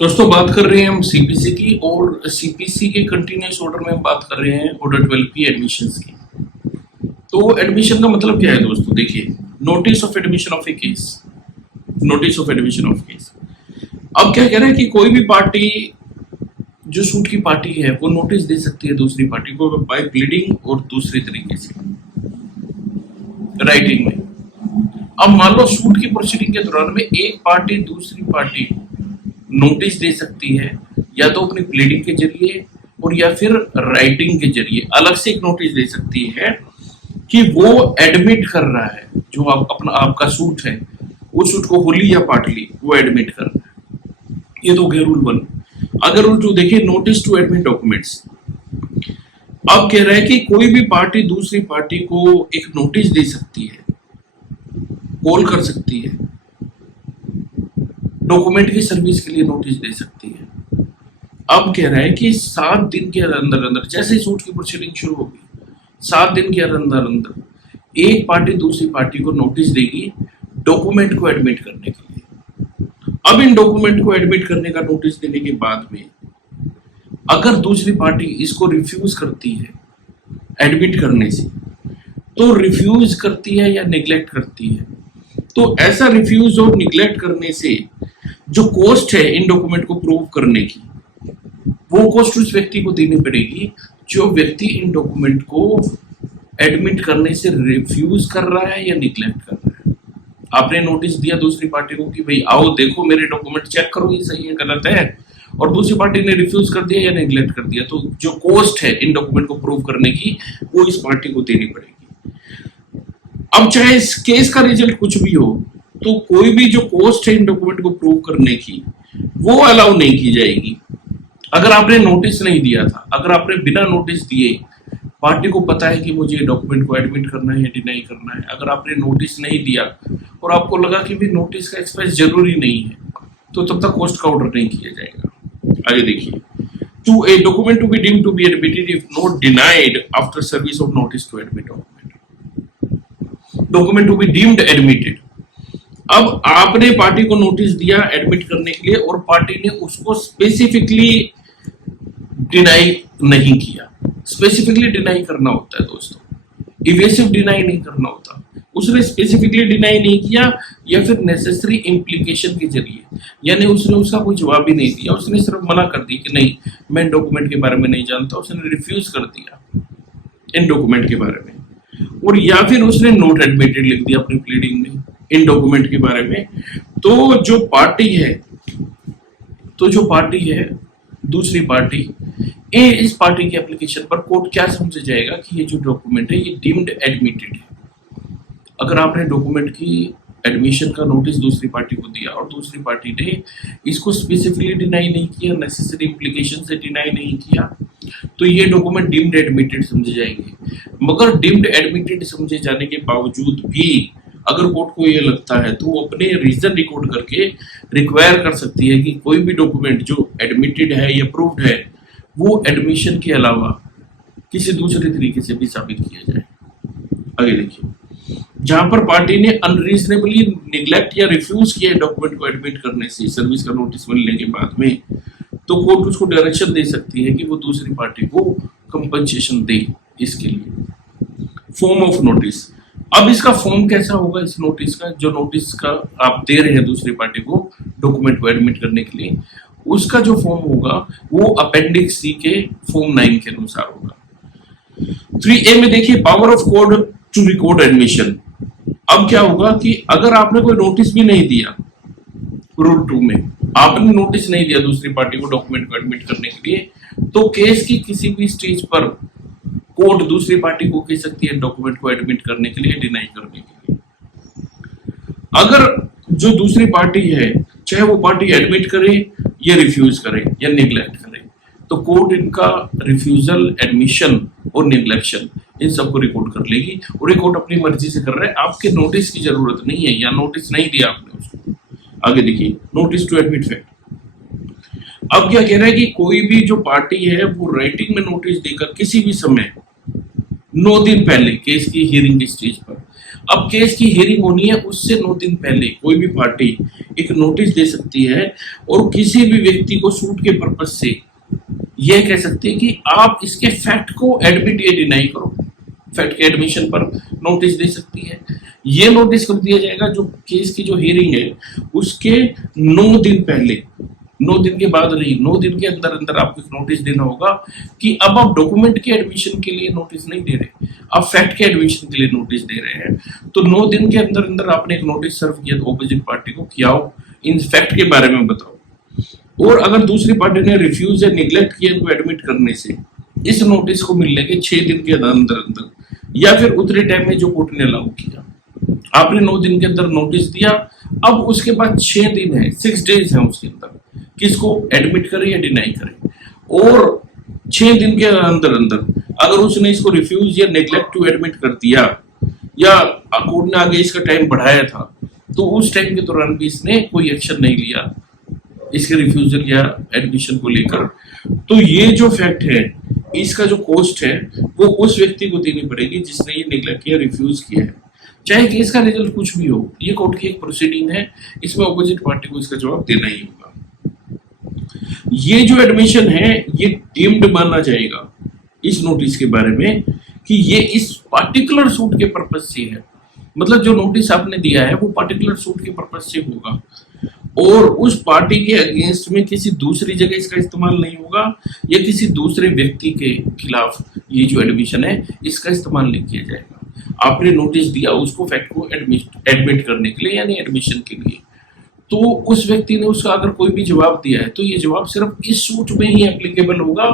दोस्तों बात कर रहे हैं हम सीपीसी की और सीपीसी के कंटिन्यूस ऑर्डर में हम बात कर रहे हैं ऑर्डर 12 की एडमिशंस की। तो एडमिशन का मतलब क्या है दोस्तों, देखिए notice of admission of A case, notice of admission of case. अब क्या कह रहा है कि कोई भी पार्टी जो सूट की पार्टी है वो नोटिस दे सकती है दूसरी पार्टी को बाय प्लीडिंग और दूसरी तरीके से राइटिंग में। अब मान लो सूट की प्रोसीडिंग के दौरान में एक पार्टी दूसरी पार्टी नोटिस दे सकती है या तो अपनी प्लीडिंग के जरिए और या फिर राइटिंग के जरिए अलग से एक नोटिस दे सकती है कि वो एडमिट कर रहा है जो आपका सूट है, वो सूट को होली या पार्टली वो एडमिट कर रहा है। ये तो हो गया रूल 1। अगर रूल 2 देखिए, नोटिस टू एडमिट डॉक्यूमेंट्स। अब कह रहा है कि कोई भी पार्टी दूसरी पार्टी को एक नोटिस दे सकती है, कॉल कर सकती है, डॉक्यूमेंट की सर्विस के लिए नोटिस दे सकती है। अब कह रहा है कि 7 दिन के अंदर अंदर, जैसे ही सूट की प्रोसीडिंग शुरू होगी 7 दिन के अंदर अंदर एक पार्टी दूसरी पार्टी को नोटिस देगी डॉक्यूमेंट को एडमिट करने के लिए। अब इन डॉक्यूमेंट को एडमिट करने का नोटिस देने के बाद में अगर दूसरी पार्टी इसको रिफ्यूज करती है एडमिट करने से, तो रिफ्यूज करती है या निगलेक्ट करती है, तो ऐसा रिफ्यूज और निगलेक्ट करने से जो कॉस्ट है इन डॉक्यूमेंट को प्रूव करने की, वो कॉस्ट उस व्यक्ति को देनी पड़ेगी जो व्यक्ति इन डॉक्यूमेंट को एडमिट करने से रिफ्यूज कर रहा है या निगलेक्ट कर रहा है। आपने नोटिस दिया दूसरी पार्टी को कि भाई आओ देखो मेरे डॉक्यूमेंट चेक करो ये सही है गलत है, और दूसरी पार्टी ने रिफ्यूज कर दिया या नेग्लेक्ट कर दिया, तो जो कॉस्ट है इन डॉक्यूमेंट को प्रूव करने की वो इस पार्टी को देनी पड़ेगी। अब चाहे इस केस का रिजल्ट कुछ भी हो, तो कोई भी जो कॉस्ट है इन डॉक्यूमेंट को प्रूव करने की वो अलाउ नहीं की जाएगी। अगर आपने नोटिस नहीं दिया था, अगर आपने बिना नोटिस दिए पार्टी को पता है कि मुझे डॉक्यूमेंट को एडमिट करना है डिनाई करना है, अगर आपने नोटिस नहीं दिया और आपको लगा कि भी नोटिस का एक्सप्रेस जरूरी नहीं है, तो तब तक कॉस्ट का ऑर्डर नहीं किया जाएगा। आगे देखिए, to a document to be deemed to be admitted if not denied after service of notice to admit document to be deemed admitted. अब आपने पार्टी को नोटिस दिया एडमिट करने के लिए और पार्टी ने उसको स्पेसिफिकली डिनाई नहीं किया। स्पेसिफिकली डिनाई करना होता है दोस्तों, इवेसिव डिनाई नहीं करना होता। उसने स्पेसिफिकली डिनाई नहीं किया या फिर नेसेसरी इम्प्लीकेशन के जरिए, यानी उसने उसका कोई जवाब ही नहीं दिया, उसने सिर्फ मना कर दी कि नहीं मैं डॉक्यूमेंट के बारे में नहीं जानता, उसने रिफ्यूज कर दिया इन डॉक्यूमेंट के बारे में, और या फिर उसने नोट एडमिटेड लिख दिया अपनी प्लीडिंग में इन डॉक्यूमेंट के बारे में, तो जो पार्टी है दूसरी पार्टी, इस पार्टी की एप्लीकेशन पर कोर्ट क्या समझ जाएगा कि ये जो डॉक्यूमेंट है ये डीम्ड एडमिटेड है। अगर आपने डॉक्यूमेंट की एडमिशन का नोटिस दूसरी पार्टी को दिया और दूसरी पार्टी ने इसको स्पेसिफिकली डिनाई नहीं किया, नेसेसरी इम्प्लीकेशन से डिनाई नहीं किया, तो ये डॉक्यूमेंट डीम्ड एडमिटेड समझे जाएंगे। मगर डीम्ड एडमिटेड समझे जाने के बावजूद भी अगर कोर्ट को ये लगता है तो वो अपने रीजन रिकॉर्ड करके रिक्वायर कर सकती है कि कोई भी डॉक्यूमेंट जो एडमिटेड है या प्रूव्ड है वो एडमिशन के अलावा किसी दूसरे तरीके से भी साबित किया जाए। आगे देखिए, जहां पर पार्टी ने अनरीजनेबली निगलेक्ट या रिफ्यूज किया डॉक्यूमेंट को एडमिट करने से सर्विस का नोटिस मिलने के बाद में, तो कोर्ट उसको डायरेक्शन दे सकती है कि वो दूसरी पार्टी को कंपनसेशन दे इसके लिए। Form of notice. अब इसका फॉर्म कैसा होगा इस नोटिस का, जो नोटिस का आप दे रहे हैं दूसरी पार्टी को डॉक्यूमेंट को एडमिट करने के लिए, उसका जो फॉर्म होगा वो अपेंडिक्स सी के फॉर्म 9 के अनुसार होगा। 3A में देखिए, power of court to record admission. अब क्या होगा कि अगर आपने कोई नोटिस भी नहीं दिया, रूल 2 में आपने नोटिस नहीं दिया दूसरी पार्टी को डॉक्यूमेंट को एडमिट करने के लिए, तो केस की किसी भी स्टेज पर कोर्ट दूसरी पार्टी को कह सकती है डॉक्यूमेंट को एडमिट करने के लिए, डिनाई करने के लिए। अगर जो दूसरी पार्टी है चाहे वो पार्टी एडमिट करे या रिफ्यूज करे या निगलेक्ट करे, तो कोर्ट इनका रिफ्यूजल, एडमिशन और निगलेक्शन इन सबको रिकॉर्ड कर लेगी, और ये कोर्ट अपनी मर्जी से कर रहा है, आपके नोटिस की जरूरत नहीं है या नोटिस नहीं दिया आपने उसको। आगे देखिए, नोटिस टू एडमिट फैक्ट। अब क्या कह रहा है कि कोई भी जो पार्टी है वो राइटिंग में नोटिस देकर किसी भी समय 9 दिन पहले केस की हियरिंग की स्टेज पर अब केस की हियरिंग होनी है, उससे 9 दिन पहले कोई भी पार्टी एक नोटिस दे सकती है और किसी भी व्यक्ति को सूट के पर्पज से यह कह सकती है कि आप इसके फैक्ट को एडमिट या डिनाई करो। फैक्ट के एडमिशन पर नोटिस दे सकती है। ये नोटिस कर दिया जाएगा जो केस की जो हियरिंग है उसके 9 दिन पहले, 9 दिन के बाद नहीं, 9 दिन के अंदर अंदर आपको नोटिस देना होगा कि अब आप डॉक्यूमेंट के एडमिशन के लिए नोटिस नहीं दे रहे, आप फैक्ट के एडमिशन के लिए नोटिस दे रहे हैं। तो 9 दिन के अंदर अंदर आपने एक नोटिस सर्व किया ऑपोजिट पार्टी को कि आओ इन फैक्ट के बारे में बताओ। और अगर दूसरी पार्टी ने रिफ्यूज या निगलेक्ट किया इनको एडमिट करने से, इस नोटिस को मिलने के 6 दिन के अंदर अंदर या फिर उतने टाइम में जो कोर्ट ने अलाउ किया, आपने 9 दिन के अंदर नोटिस दिया, अब उसके बाद 6 दिन है, 6 डेज है उसके अंदर किसको एडमिट करे या डिनाई करे। और 6 दिन के अंदर अंदर अगर उसने इसको रिफ्यूज या नेग्लेक्ट टू एडमिट कर दिया या कोर्ट ने आगे इसका टाइम बढ़ाया था, तो उस टाइम के दौरान भी इसने कोई एक्शन नहीं लिया इसके रिफ्यूजल या एडमिशन को लेकर, तो ये जो फैक्ट है इसका जो कॉस्ट है वो उस व्यक्ति को देनी पड़ेगी जिसने ये निगलेक्ट किया, रिफ्यूज किया है, चाहे केस का रिजल्ट कुछ भी हो। ये कोर्ट की एक प्रोसीडिंग है, इसमें ऑपोजिट पार्टी को इसका जवाब देना ही होगा। ये जो एडमिशन है ये डीम्ड माना जाएगा इस नोटिस के बारे में कि ये इस पार्टिकुलर सूट के पर्पज से है, मतलब जो नोटिस आपने दिया है वो पार्टिकुलर सूट के पर्पज से होगा और उस पार्टी के अगेंस्ट में किसी दूसरी जगह इसका इस्तेमाल नहीं होगा या किसी दूसरे व्यक्ति के खिलाफ ये जो एडमिशन है इसका इस्तेमाल नहीं किया जाएगा। आपने नोटिस दिया उसको फैक्ट को एडमिट करने के लिए यानी एडमिशन के लिए, तो उस व्यक्ति ने उसका अगर कोई भी जवाब दिया है तो ये जवाब सिर्फ इस सूट में ही एप्लीकेबल होगा,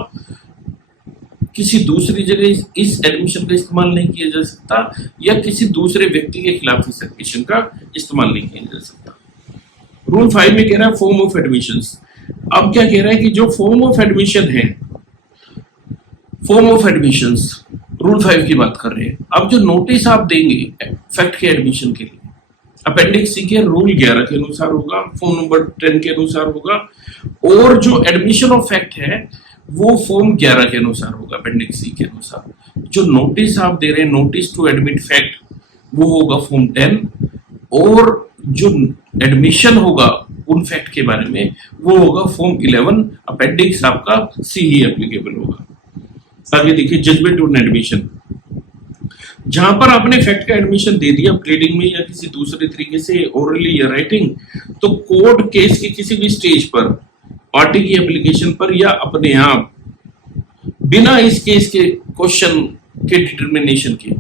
किसी दूसरी जगह इस एडमिशन का इस्तेमाल नहीं किया जा सकता या किसी दूसरे व्यक्ति के खिलाफ इस एडमिशन का इस्तेमाल नहीं किया जा सकता। रूल 5 में कह रहा है फॉर्म ऑफ एडमिशंस। अब क्या कह रहा है कि जो फॉर्म ऑफ एडमिशन है, फॉर्म ऑफ एडमिशंस रूल 5 की बात कर रहे हैं। अब जो नोटिस आप देंगे फैक्ट के एडमिशन के लिए अपेंडिक्स सी के रूल 11 के अनुसार होगा, फॉर्म नंबर 10 के अनुसार होगा और जो एडमिशन ऑफ फैक्ट है वो फॉर्म 11 के अनुसार होगा, अपेंडिक्स सी के अनुसार। जो नोटिस आप दे रहे हैं नोटिस टू एडमिट फैक्ट वो होगा फॉर्म 10 और जो एडमिशन होगा उन फैक्ट के बारे में वो होगा फॉर्म 11, अपेंडिक्स आपका सी ही एप्लीकेबल होगा। आगे देखिए जजमेंट ऑन एडमिशन, जहां पर आपने फैक्ट का एडमिशन दे दिया प्लीडिंग में या किसी दूसरे तरीके से ओरली या राइटिंग, तो कोर्ट केस के किसी भी स्टेज पर पार्टी की एप्लीकेशन पर या अपने आप बिना इस केस के क्वेश्चन के डिटर्मिनेशन के,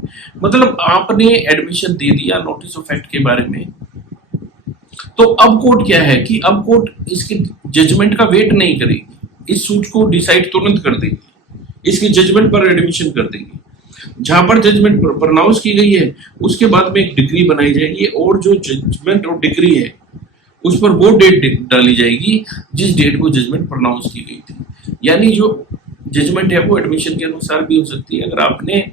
मतलब आपने एडमिशन दे दिया नोटिस ऑफ फैक्ट के बारे में, तो अब कोर्ट क्या है कि अब कोर्ट इसके जजमेंट का वेट नहीं करेगी, इस सूट को डिसाइड तुरंत कर देगी, इसके जजमेंट पर एडमिशन कर देगी। जहां पर जजमेंट प्रोनाउंस की गई है उसके बाद में एक डिग्री बनाई जाएगी और जो जजमेंट और डिग्री है उस पर वो डेट डाली जाएगी जिस डेट को जजमेंट प्रोनाउंस की गई थी। यानी जो जजमेंट है वो एडमिशन के अनुसार भी हो सकती है। अगर आपने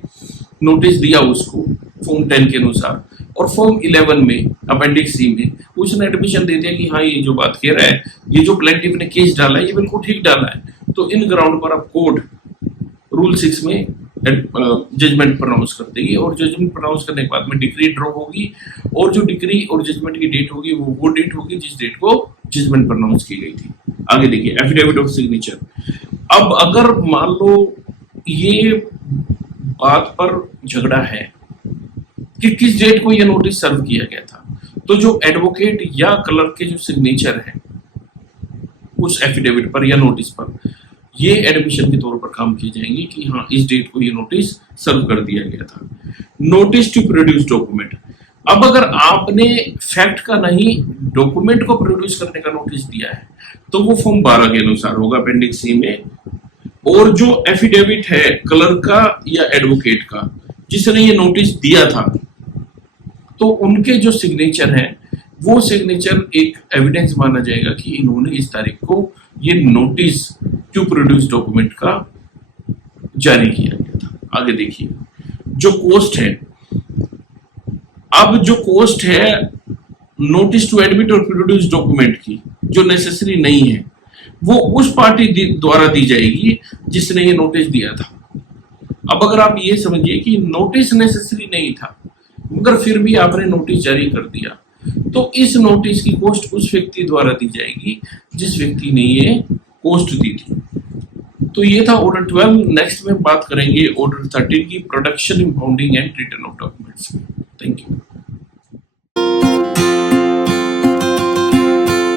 नोटिस दिया उसको फॉर्म 10 के अनुसार और फॉर्म 11 में अपेंडिक्स सी में उसने एडमिशन दे दिया कि हाँ ये जो बात कह रहा है, ये जो प्लेंटिफ ने केस डाला है ये बिल्कुल ठीक डाला है, तो इन ग्राउंड पर अब कोर्ट रूल 6 में जजमेंट प्रोनाउंस कर देगी और जजमेंट प्रोनाउंस करने के बाद में डिक्री ड्रॉ होगी और जो डिक्री और जजमेंट की डेट होगी वो डेट होगी जिस डेट को जजमेंट प्रोनाउंस की गई थी। आगे देखिए एफिडेविट ऑफ सिग्नेचर। अब अगर मान लो ये बात पर झगड़ा है कि किस डेट को ये नोटिस सर्व किया गया था, तो जो एडवोकेट या क्लर्क के जो सिग्नेचर है उस एफिडेविट पर या नोटिस पर ये एडमिशन के तौर पर काम किए जाएंगे कि हाँ इस डेट को ये नोटिस सर्व कर दिया गया था। नोटिस टू प्रोड्यूस डॉक्यूमेंट, अब अगर आपने फैक्ट का नहीं डॉक्यूमेंट को प्रोड्यूस करने का नोटिस दिया है तो वो फॉर्म 12 के अनुसार होगा अपेंडिक्स सी में, और जो एफिडेविट है क्लर्क का या एडवोकेट का जिसने ये नोटिस दिया था तो उनके जो सिग्नेचर है वो सिग्नेचर एक एविडेंस माना जाएगा कि इन्होंने इस तारीख को ये नोटिस टू प्रोड्यूस डॉक्यूमेंट का जारी किया गया था। आगे देखिए जो कोस्ट है, अब जो कोस्ट है नोटिस टू एडमिट और प्रोड्यूस डॉक्यूमेंट की जो नेसेसरी नहीं है वो उस पार्टी द्वारा दी जाएगी जिसने ये नोटिस दिया था। अब अगर आप ये समझिए कि नोटिस नेसेसरी नहीं था मगर फिर भी आपने नोटिस जारी कर दिया, तो इस नोटिस की कॉस्ट उस व्यक्ति द्वारा दी जाएगी जिस व्यक्ति ने ये कॉस्ट दी थी। तो ये था ऑर्डर 12। नेक्स्ट में बात करेंगे ऑर्डर 13 की, production, impounding and return of documents. Thank you.